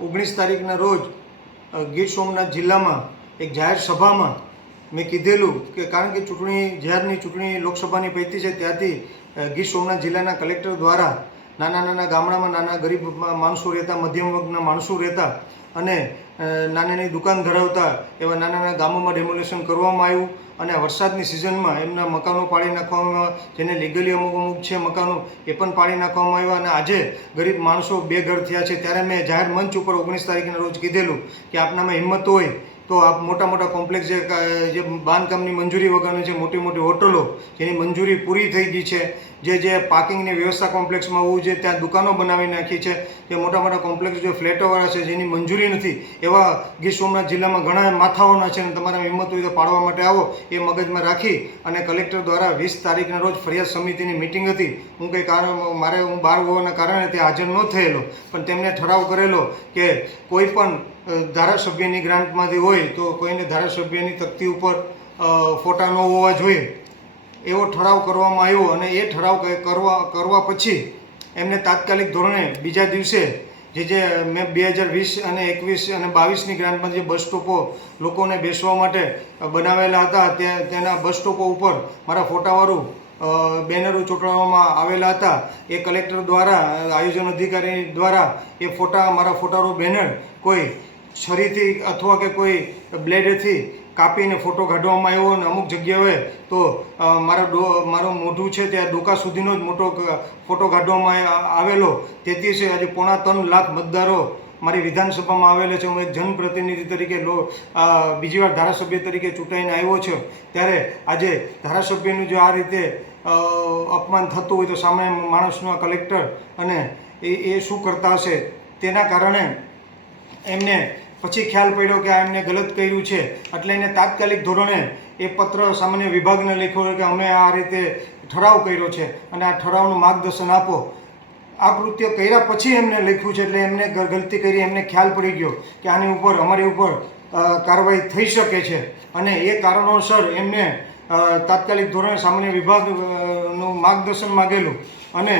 19 તારીખના રોજ ગીર સોમનાથ જિલ્લામાં એક જાહેર સભામાં મેં કીધેલું કે કારણ કે જ્યારની ચૂંટણી લોકસભાની પૈતી છે ત્યારથી ગીર સોમનાથ જિલ્લાના કલેક્ટર દ્વારા નાના ગામડામાં નાના ગરીબ માણસો રહેતા, મધ્યમ વર્ગના માણસો રહેતા અને નાની દુકાન ધરાવતા એવા નાના ગામોમાં ડેમોલેશન કરવામાં આવ્યું અને વરસાદની સિઝનમાં એમના મકાનો પાડી નાખવામાં આવ્યા, જેને લીગલી અમુક છે મકાનો એ પણ પાડી નાખવામાં આવ્યા અને આજે ગરીબ માણસો બેઘર થયા છે. ત્યારે મેં જાહેર મંચ ઉપર 19 તારીખના રોજ કીધેલું કે આપનામાં હિંમત હોય તો આપ મોટા કોમ્પ્લેક્સ જે બાંધકામની મંજૂરી વગરની છે, મોટી હોટલો જેની મંજૂરી પૂરી થઈ ગઈ છે, જે પાર્કિંગની વ્યવસ્થા કોમ્પ્લેક્સમાં હોવું જોઈએ ત્યાં દુકાનો બનાવી નાખી છે, જે મોટા કોમ્પ્લેક્સ જે ફ્લેટોવાળા છે જેની મંજૂરી નથી એવા ગીર સોમનાથ જિલ્લામાં ઘણા માથાઓના છે અને તમારા હિંમત હોય તો પાડવા માટે આવો એ મગજમાં રાખી અને કલેક્ટર દ્વારા 20 તારીખના રોજ ફરિયાદ સમિતિની મિટિંગ હતી. હું કંઈ કારણ હું બહાર હોવાના કારણે ત્યાં હાજર ન થયેલો, પણ તેમને ઠરાવ કરેલો કે કોઈ પણ ધારાસભ્યની ગ્રાન્ટમાંથી હોય તો કોઈને ધારાસભ્યની તકતી ઉપર ફોટા ન હોવા જોઈએ એવો ઠરાવ કરવામાં આવ્યો અને એ ઠરાવ કરવા પછી એમને તાત્કાલિક ધોરણે બીજા દિવસે જે મેં 2020 અને 21 અને 22ની ગ્રાન્ટમાં જે બસ સ્ટોપો લોકોને બેસવા માટે બનાવેલા હતા તેના બસ સ્ટોપો ઉપર મારા ફોટાવાળું બેનરો ચોંટાડવામાં આવેલા હતા. એ કલેક્ટર દ્વારા, આયોજન અધિકારી દ્વારા એ મારા ફોટાવાળું બેનર કોઈ છરીથી અથવા કે કોઈ બ્લેડથી કાપીને ફોટો કાઢવામાં આવ્યો અને અમુક જગ્યાએ તો મારું મોઢું છે ત્યાં ડોકા સુધીનો જ મોટો ફોટો કાઢવામાં આવેલો. તેથી છે આજે 3.25 લાખ મતદારો મારી વિધાનસભામાં આવેલા છે. હું એક જનપ્રતિનિધિ તરીકે બીજી વાર ધારાસભ્ય તરીકે ચૂંટાઈને આવ્યો છું. ત્યારે આજે ધારાસભ્યનું જો આ રીતે અપમાન થતું હોય તો સામે માણસનો કલેક્ટર અને એ શું કરતા હશે, તેના કારણે એમને પછી ખ્યાલ પડ્યો કે આ એમને ગલત કર્યું છે. એટલે એને તાત્કાલિક ધોરણે એ પત્ર સામાન્ય વિભાગને લખ્યો કે અમે આ રીતે ઠરાવ કર્યો છે અને આ ઠરાવનું માર્ગદર્શન આપો. આ કૃત્ય કર્યા પછી એમને લખ્યું છે એટલે એમને ગલતી કરી, એમને ખ્યાલ પડી ગયો કે આની ઉપર અમારી ઉપર કાર્યવાહી થઈ શકે છે અને એ કારણોસર એમને તાત્કાલિક ધોરણે સામાન્ય વિભાગનું માર્ગદર્શન માગેલું અને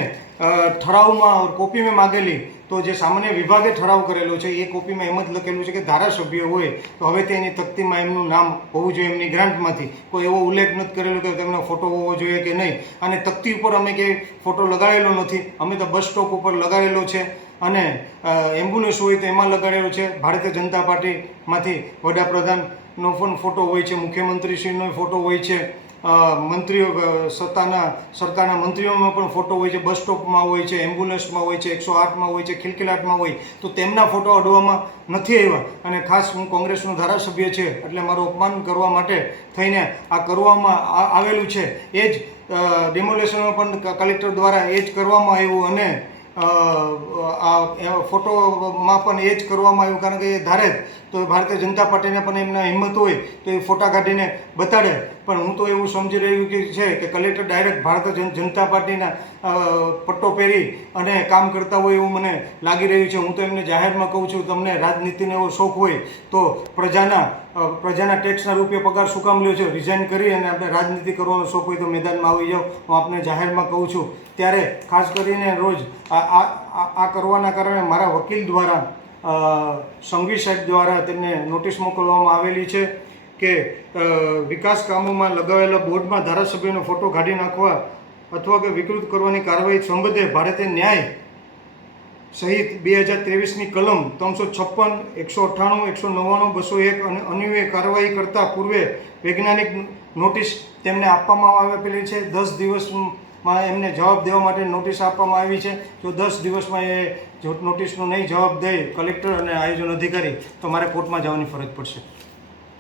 ઠરાવમાં કોપી મેં માગેલી. તો જે સામાન્ય વિભાગે ઠરાવ કરેલો છે એ કોપીમાં એમ જ લખેલું છે કે ધારાસભ્ય હોય તો હવે તેની તકતીમાં એમનું નામ હોવું જોઈએ, એમની ગ્રાન્ટમાંથી કોઈ એવો ઉલ્લેખ નથી કરેલો કે તેમનો ફોટો હોવો જોઈએ કે નહીં. અને તકતી ઉપર અમે કે ફોટો લગાડેલો નથી, અમે તો બસ સ્ટોપ ઉપર લગાડેલો છે અને એમ્બ્યુલન્સ હોય તો એમાં લગાડેલો છે. ભારતીય જનતા પાર્ટીમાંથી વડાપ્રધાનનો પણ ફોટો હોય છે, મુખ્યમંત્રીશ્રીનો ફોટો હોય છે, મંત્રીઓ સરકારના મંત્રીઓનો પણ ફોટો હોય છે, બસ સ્ટોપમાં હોય છે, એમ્બ્યુલન્સમાં હોય છે, 108માં હોય છે, ખિલખિલાટમાં હોય તો તેમના ફોટો અડવામાં નથી આવ્યા. અને ખાસ હું કોંગ્રેસનો ધારાસભ્ય છે એટલે મારું અપમાન કરવા માટે થઈને આ કરવામાં આવેલું છે. એ જ ડેમોલેશનમાં પણ કલેક્ટર દ્વારા એ જ કરવામાં આવ્યું અને આ ફોટોમાં પણ એ જ કરવામાં આવ્યું. કારણ કે એ ધારે તો ભારતીય જનતા પાર્ટીને પણ એમના હિંમત હોય તો એ ફોટા કાઢીને બતાડે. પણ હું તો એવું સમજી રહ્યું છે કે કલેક્ટર ડાયરેક્ટ ભારતીય જનતા પાર્ટીના પટ્ટો પહેરી અને કામ કરતા હોય એવું મને લાગી રહ્યું છે. હું તો એમને જાહેરમાં કહું છું, તમને રાજનીતિનો એવો શોખ હોય તો પ્રજાના ટેક્સના રૂપિયા પગાર શું કામ લ્યો છો? રિઝાઇન કરી અને આપણે રાજનીતિ કરવાનો શોખ હોય તો મેદાનમાં આવી જાઓ. હું આપને જાહેરમાં કહું છું. ત્યારે ખાસ કરીને રોજ આ કરવાના કારણે મારા વકીલ દ્વારા, સંઘવી સાહેબ દ્વારા તેમને નોટિસ મોકલવામાં આવેલી છે કે વિકાસ કામોમાં લગાવેલા બોર્ડમાં ધારાસભ્યનો ફોટો કાઢી નાખવા અથવા કે વિકૃત કરવાની કાર્યવાહી સંબંધે ભારતીય ન્યાય સહિત 2023ની કલમ 356, 198, 199, 201 અને અન્વયે કાર્યવાહી કરતા પૂર્વે વૈજ્ઞાનિક નોટિસ તેમને આપવામાં આવેલી છે. 10 દિવસમાં એમને જવાબ દેવા માટે નોટિસ આપવામાં આવી છે. જો 10 દિવસમાં એ નોટિસનો નહીં જવાબ દે કલેક્ટર અને આયોજન અધિકારી તો મારે કોર્ટમાં જવાની ફરજ પડશે.